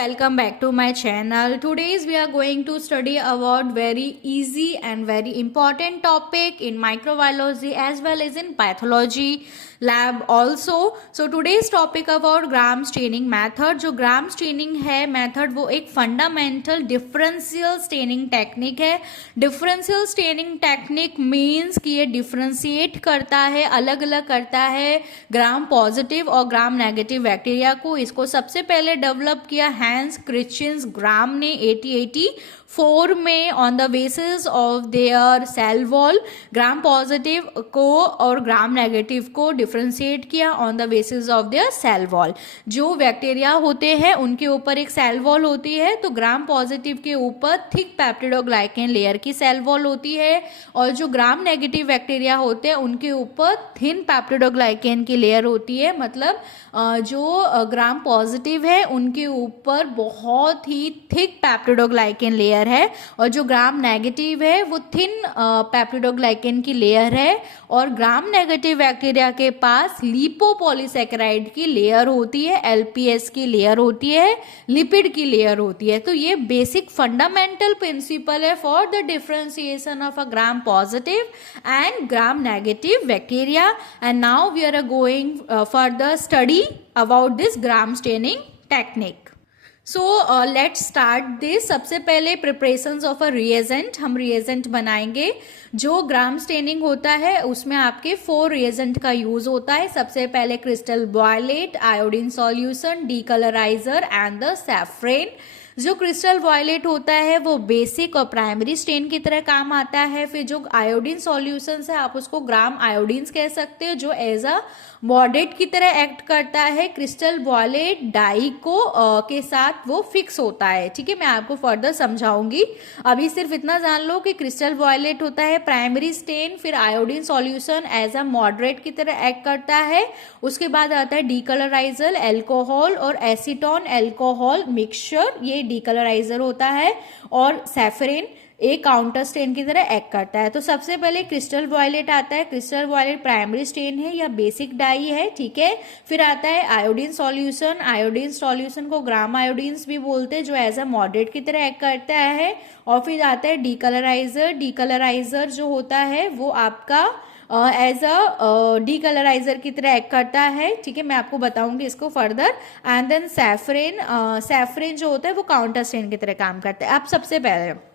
Welcome back to my channel. Today's we are going to study about very easy and very important topic in microbiology as well as in pathology lab also. So today's topic about gram staining method. जो Gram staining है method वो एक fundamental differential staining technique है. Differential staining technique means कि ये differentiate करता है, अलग अलग करता है ग्राम पॉजिटिव और ग्राम नेगेटिव बैक्टीरिया को. इसको सबसे पहले डेवलप किया हैंस क्रिश्चियन ग्राम ने 1884 में on the basis of their cell wall. Gram positive को और ग्राम नेगेटिव को डिफरेंशिएट किया on the basis of their cell wall. जो बैक्टीरिया होते हैं उनके ऊपर एक सेल वॉल होती है, तो ग्राम पॉजिटिव के ऊपर थिक पेप्टिडोग्लाइकेन लेयर की सेल वॉल होती है और जो ग्राम नेगेटिव बैक्टीरिया होते हैं उनके ऊपर थिन पेप्टिडोग्लाइकेन की लेयर होती है. मतलब जो ग्राम पॉजिटिव है उनके ऊपर बहुत ही थिक पेप्टिडोग्लाइकेन लेयर है और जो ग्राम नेगेटिव है वो थिन पेप्टिडोग्लाइकेन की लेयर है. और ग्राम नेगेटिव बैक्टीरिया के पास लिपोपॉलीसैकेराइड की लेयर होती है, एलपीएस की लेयर होती है, लिपिड की लेयर होती है. तो ये बेसिक फंडामेंटल प्रिंसिपल है for the differentiation of a Gram positive and Gram negative bacteria. And now we are going further study about this gram staining technique. So let's start this. सबसे पहले preparations of a reagent. हम reagent बनाएंगे. जो Gram staining होता है उसमें आपके 4 reagent का यूज होता है. सबसे पहले crystal violet, iodine solution, decoloriser and the saffron. जो क्रिस्टल वॉयलेट होता है वो बेसिक और प्राइमरी स्टेन की तरह काम आता है. फिर जो आयोडीन सॉल्यूशन है आप उसको ग्राम आयोडीन्स कह सकते हो, जो एज अ मॉडरेट की तरह एक्ट करता है. क्रिस्टल वॉयलेट डाई को के साथ वो फिक्स होता है. ठीक है, मैं आपको फर्दर समझाऊंगी. अभी सिर्फ इतना जान लो कि क्रिस्टल वॉयलेट होता है प्राइमरी स्टेन, फिर iodine solution as a moderate की तरह एक्ट करता है. उसके बाद आता है डीकलराइजर, एल्कोहल और एसीटोन एल्कोहल मिक्सचर, ये डीकलराइजर होता है. और सैफरन एक काउंटर स्टेन की तरह एक्ट करता है. तो सबसे पहले क्रिस्टल वॉयलेट आता है. क्रिस्टल वॉयलेट प्राइमरी स्टेन है या बेसिक डाई है. ठीक है, फिर आता है आयोडीन सॉल्यूशन. आयोडीन सॉल्यूशन को ग्राम आयोडीन्स भी बोलते हैं, जो एज अ मॉडरेट की तरह एक्ट करता है. और फिर आता है डीकलराइजर. डीकलराइजर जो होता है वो आपका एज अ डीकलराइजर की तरह एक्ट करता है. ठीक है, मैं आपको बताऊंगी इसको further. And then saffron. Saffron जो होता है वो काउंटर स्टेन की तरह काम करता है. अब सबसे पहले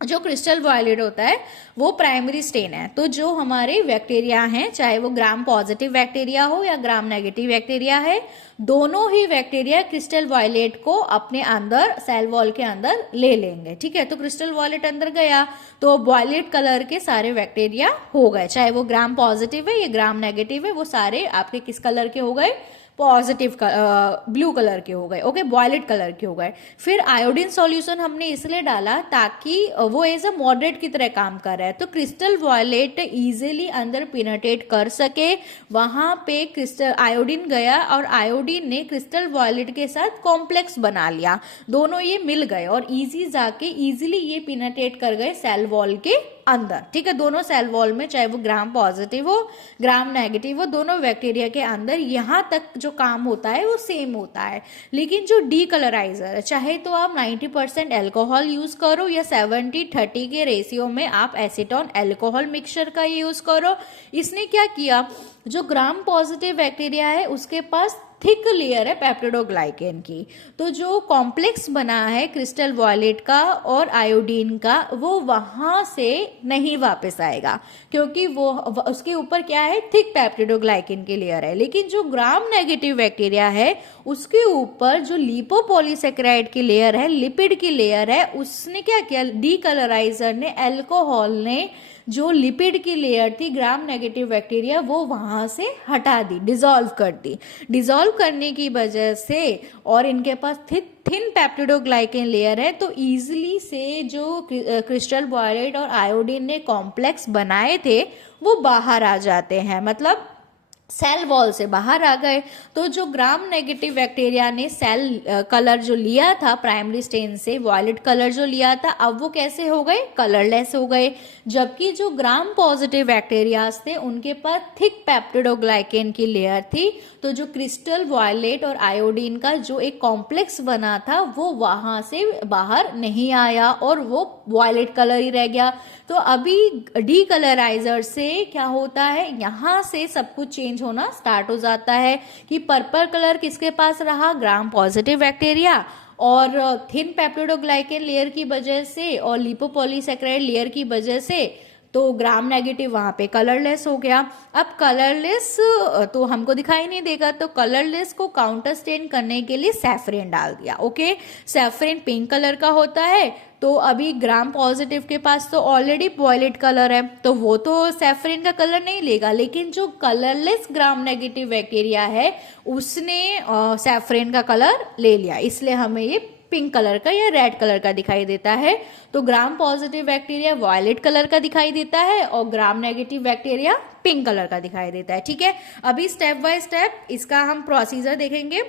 जो क्रिस्टल वॉयलेट होता है वो प्राइमरी स्टेन है. तो जो हमारे बैक्टीरिया हैं, चाहे वो ग्राम पॉजिटिव बैक्टीरिया हो या ग्राम नेगेटिव बैक्टीरिया है, दोनों ही बैक्टीरिया क्रिस्टल वॉयलेट को अपने अंदर सेल वॉल के अंदर ले लेंगे. ठीक है, तो क्रिस्टल वॉयलेट अंदर गया तो वॉयलेट कलर के सारे बैक्टीरिया हो गए, चाहे वो ग्राम पॉजिटिव है या ग्राम नेगेटिव है, वो सारे आपके किस कलर के हो गए? पॉजिटिव ब्लू कलर के हो गए. ओके, वॉयलेट कलर के हो गए. फिर आयोडीन सॉल्यूशन हमने इसलिए डाला ताकि वो एज अ मॉडरेट की तरह काम कर रहा है, तो क्रिस्टल वॉयलेट इजीली अंदर पिनेट्रेट कर सके. वहां पे क्रिस्टल आयोडीन गया और आयोडीन ने क्रिस्टल वॉयलेट के साथ कॉम्प्लेक्स बना लिया. दोनों ये मिल गए और इजी जाके इजीली ये पिनेट्रेट कर गए सेल वॉल के अंदर. ठीक है, दोनों सेल वॉल में, चाहे वो ग्राम पॉजिटिव हो ग्राम नेगेटिव हो, दोनों बैक्टीरिया के अंदर यहाँ तक जो काम होता है वो सेम होता है. लेकिन जो डीकलराइजर है, चाहे तो आप 90% एल्कोहल यूज करो या 70-30 के रेशियो में आप एसीटोन एल्कोहल मिक्सचर का यूज करो. इसने क्या किया, जो ग्राम पॉजिटिव बैक्टीरिया है उसके पास थिक लेयर है पेप्टिडोग्लाइकेन की, तो जो कॉम्प्लेक्स बना है क्रिस्टल वॉयलेट का और आयोडीन का वो वहां से नहीं वापस आएगा, क्योंकि वो उसके ऊपर क्या है, थिक पेप्टिडोग्लाइकेन की लेयर है. लेकिन जो ग्राम नेगेटिव बैक्टीरिया है उसके ऊपर जो लिपोपॉलीसैकेराइड की लेयर है, लिपिड की लेयर है, उसने क्या किया, डीकलराइजर ने, एल्कोहल ने जो लिपिड की लेयर थी ग्राम नेगेटिव बैक्टीरिया वो वहां से हटा दी, डिसॉल्व कर दी. डिसॉल्व करने की वजह से और इनके पास थिन पेप्टिडोग्लाइकेन लेयर है, तो इजीली से जो क्रिस्टल वॉयलेट और आयोडीन ने कॉम्प्लेक्स बनाए थे वो बाहर आ जाते हैं. मतलब सेल वॉल से बाहर आ गए। तो जो ग्राम नेगेटिव बैक्टीरिया ने सेल कलर जो लिया था प्राइमरी स्टेन से, वॉयलेट कलर जो लिया था, अब वो कैसे हो गए, कलरलेस हो गए। जबकि जो ग्राम पॉजिटिव बैक्टीरियाज थे उनके पास थिक पेप्टिडोग्लाइकेन की लेयर थी। तो जो क्रिस्टल वॉयलेट और आयोडीन का जो एक कॉम्प्लेक्स बना था वो वहां से बाहर नहीं आया और वो वॉयलेट कलर ही रह गया। तो अभी डीकलराइजर से क्या होता है, यहां से सब कुछ चेंज होना स्टार्ट हो जाता है कि पर्पल कलर किसके पास रहा, ग्राम पॉजिटिव बैक्टीरिया, और थिन पेप्टिडोग्लाइकेन लेयर की वजह से और लिपोपॉलीसेकेराइड लेयर की वजह से तो ग्राम नेगेटिव वहां पे कलरलेस हो गया। अब कलरलेस तो हमको दिखाई नहीं देगा, तो कलरलेस को काउंटर स्टेन करने के लिए सैफरन डाल दिया। ओके, सैफरन पिंक कलर का होता है, तो अभी ग्राम पॉजिटिव के पास तो ऑलरेडी वॉयलेट कलर है, तो वो तो सैफरन का कलर नहीं लेगा, लेकिन जो कलरलेस ग्राम नेगेटिव बैक्टीरिया है उसने सैफरन का कलर ले लिया, इसलिए हमें ये पिंक कलर का या रेड कलर का दिखाई देता है। तो Gram positive bacteria violet colour का दिखाई देता है और Gram negative bacteria pink colour का दिखाई देता है। ठीक है, अभी स्टेप बाय स्टेप इसका हम प्रोसीजर देखेंगे।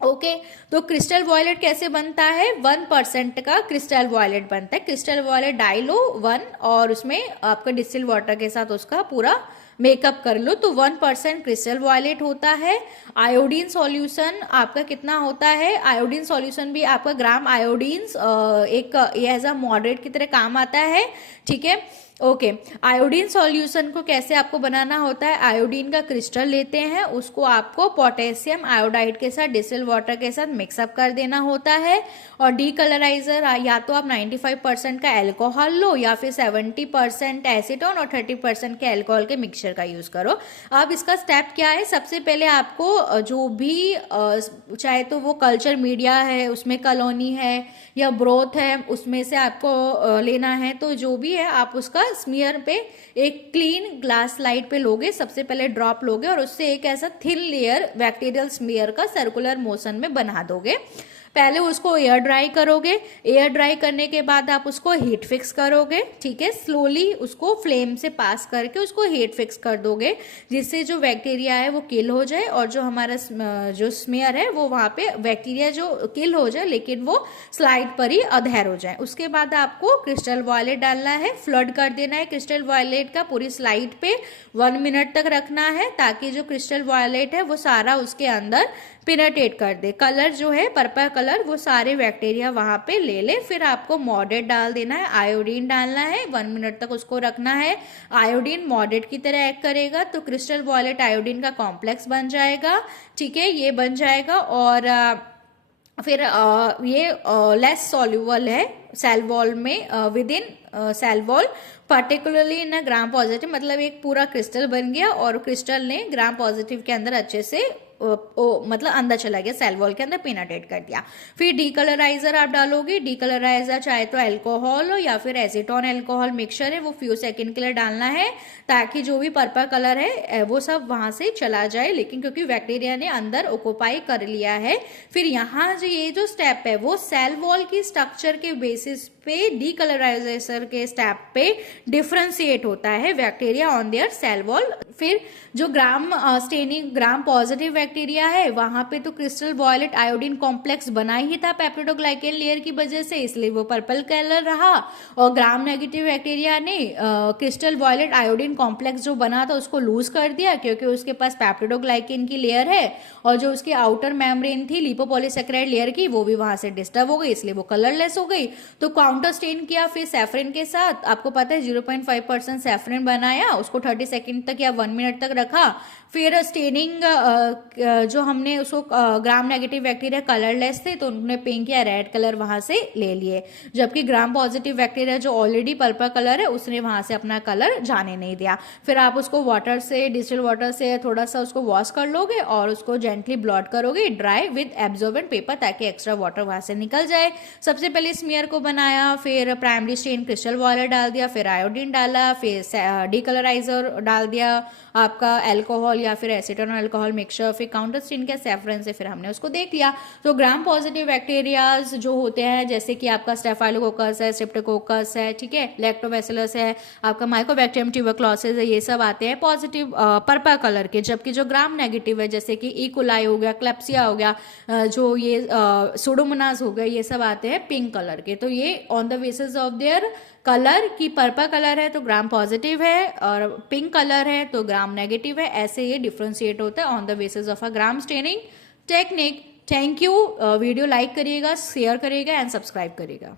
ओके, तो क्रिस्टल वॉयलेट कैसे बनता है, 1% का क्रिस्टल वॉयलेट बनता है। क्रिस्टल वॉयलेट डाई लो 1 और उसमें आपका डिस्टिल वाटर के साथ उसका पूरा मेकअप कर लो, तो 1% क्रिस्टल वॉयलेट होता है। आयोडीन सॉल्यूशन आपका कितना होता है, आयोडीन सॉल्यूशन भी आपका ग्राम आयोडीन एक एज अ मॉडरेट की तरह काम आता है। ठीक है, ओके, आयोडीन सॉल्यूशन को कैसे आपको बनाना होता है, आयोडीन का क्रिस्टल लेते हैं, उसको आपको पोटेशियम आयोडाइड के साथ डिस्टिल वाटर के साथ मिक्सअप कर देना होता है। और डीकलराइजर या तो आप 95% का अल्कोहल लो या फिर 70% एसीटोन और 30% के अल्कोहल के मिक्सचर का यूज करो। अब इसका स्टेप क्या है, सबसे पहले आपको जो भी चाहे तो वो कल्चर मीडिया है उसमें कॉलोनी है या ब्रोथ है उसमें से आपको लेना है, तो जो भी है आप उसका स्मीयर पे एक क्लीन ग्लास स्लाइड पे लोगे, सबसे पहले ड्रॉप लोगे और उससे एक ऐसा थिन लेयर बैक्टीरियल स्मीयर का सर्कुलर मोशन में बना दोगे। पहले उसको एयर ड्राई करोगे, एयर ड्राई करने के बाद आप उसको हीट फिक्स करोगे। ठीक है, स्लोली उसको फ्लेम से पास करके उसको हीट फिक्स कर दोगे, जिससे जो बैक्टीरिया है वो किल हो जाए और जो हमारा जो स्मेयर है वो वहाँ पे बैक्टीरिया जो किल हो जाए लेकिन वो स्लाइड पर ही अधेर हो जाए। उसके बाद आपको क्रिस्टल वॉयलेट डालना है, फ्लड कर देना है क्रिस्टल वॉयलेट का पूरी स्लाइड पे, 1 मिनट तक रखना है ताकि जो क्रिस्टल वॉयलेट है वो सारा उसके अंदर पिनेट्रेट कर दे। कलर जो है पर्पल कलर वो सारे बैक्टीरिया वहां पे ले ले। फिर आपको मॉडरेट डाल देना है, आयोडीन डालना है, 1 मिनट तक उसको रखना है। आयोडीन मॉडरेट की तरह एक्ट करेगा तो क्रिस्टल वॉयलेट आयोडीन का कॉम्प्लेक्स बन जाएगा। ठीक है, ये बन जाएगा और फिर ये लेस सॉल्युबल है सेल वॉल में, within cell wall particularly in Gram positive, मतलब एक पूरा क्रिस्टल बन गया और क्रिस्टल ने ग्राम पॉजिटिव के अंदर अच्छे से मतलब अंदर चला गया, सेल वॉल के अंदर पेनिट्रेट कर दिया। फिर डीकलराइजर आप डालोगे, डीकलराइजर चाहे तो अल्कोहल हो या फिर एसीटोन अल्कोहल मिक्सचर है, वो फ्यू सेकंड के लिए डालना है ताकि जो भी पर्पल कलर है वो सब वहां से चला जाए, लेकिन क्योंकि बैक्टीरिया ने अंदर ऑक्यूपाई कर लिया है। फिर यहाँ जो ये जो स्टेप है वो सेल वॉल की स्ट्रक्चर के बेसिस पे डीकलराइजेशन के स्टेप पे डिफ्रेंशिएट होता है bacteria on their cell wall. फिर जो Gram staining Gram positive bacteria है वहां पे तो क्रिस्टल वॉयलेट आयोडीन कॉम्प्लेक्स बना ही था पेप्टिडोग्लाइकेन लेयर की वजह से, इसलिए वो पर्पल कलर रहा। और ग्राम नेगेटिव बैक्टीरिया ने क्रिस्टल वॉयलेट आयोडीन कॉम्प्लेक्स जो बना था उसको लूज कर दिया क्योंकि उसके पास पेप्टिडोग्लाइकेन की लेयर है और जो उसकी आउटर मेम्ब्रेन थी लिपोपॉलीसेकेराइड लेयर की वो भी वहां से डिस्टर्ब हो गई, इसलिए वो कलरलेस हो गई। तो काउंटर स्टेन किया फिर सैफरन के साथ, आपको पता है 0.5% सैफरन बनाया, उसको 30 सेकंड तक या 1 मिनट तक रखा। फिर स्टेनिंग जो हमने उसको ग्राम नेगेटिव बैक्टीरिया कलरलेस थे तो उन्होंने पिंक या रेड कलर वहां से ले लिए, जबकि ग्राम पॉजिटिव बैक्टीरिया जो ऑलरेडी पर्पल कलर है उसने वहां से अपना कलर जाने नहीं दिया। फिर आप उसको वाटर से डिस्टिल वाटर से थोड़ा सा उसको वॉश कर लोगे और उसको जेंटली ब्लॉट करोगे ड्राई विद एब्जॉर्बेंट पेपर ताकि एक्स्ट्रा वाटर वहां से निकल जाए। सबसे पहले स्मीयर को बनाया, फिर प्राइमरी स्टेन क्रिस्टल वॉयलेट डाल दिया, फिर आयोडीन डाला, फिर डीकलराइजर डाल दिया, आपका अल्कोहल या फिर एसीटोन अल्कोहल मिक्सचर, फिर काउंटर स्टेन क्या, सेफ्रन से, फिर हमने उसको देख लिया। तो ग्राम पॉजिटिव बैक्टीरियाज जो होते हैं जैसे कि आपका स्टेफाइलोकोकस है, स्ट्रेप्टोकोकस है, ठीक है, लैक्टोबैसिलस है, आपका माइकोबैक्टीरियम ट्यूबरक्लोसिस है, ये सब आते हैं पॉजिटिव पर्पल कलर के। जबकि जो ग्राम नेगेटिव है जैसे कि इकोलाई हो गया, क्लेप्सिया हो गया, जो ये सुडोमोनास हो गया, ये सब आते हैं पिंक कलर के। तो ये on the basis of their colour की पर्पल कलर है तो ग्राम पॉजिटिव है और पिंक कलर है तो ग्राम नेगेटिव है, ऐसे ये डिफ्रेंशिएट होता है on the basis of a gram staining technique. Thank you. Video like करिएगा, शेयर करिएगा एंड सब्सक्राइब करिएगा।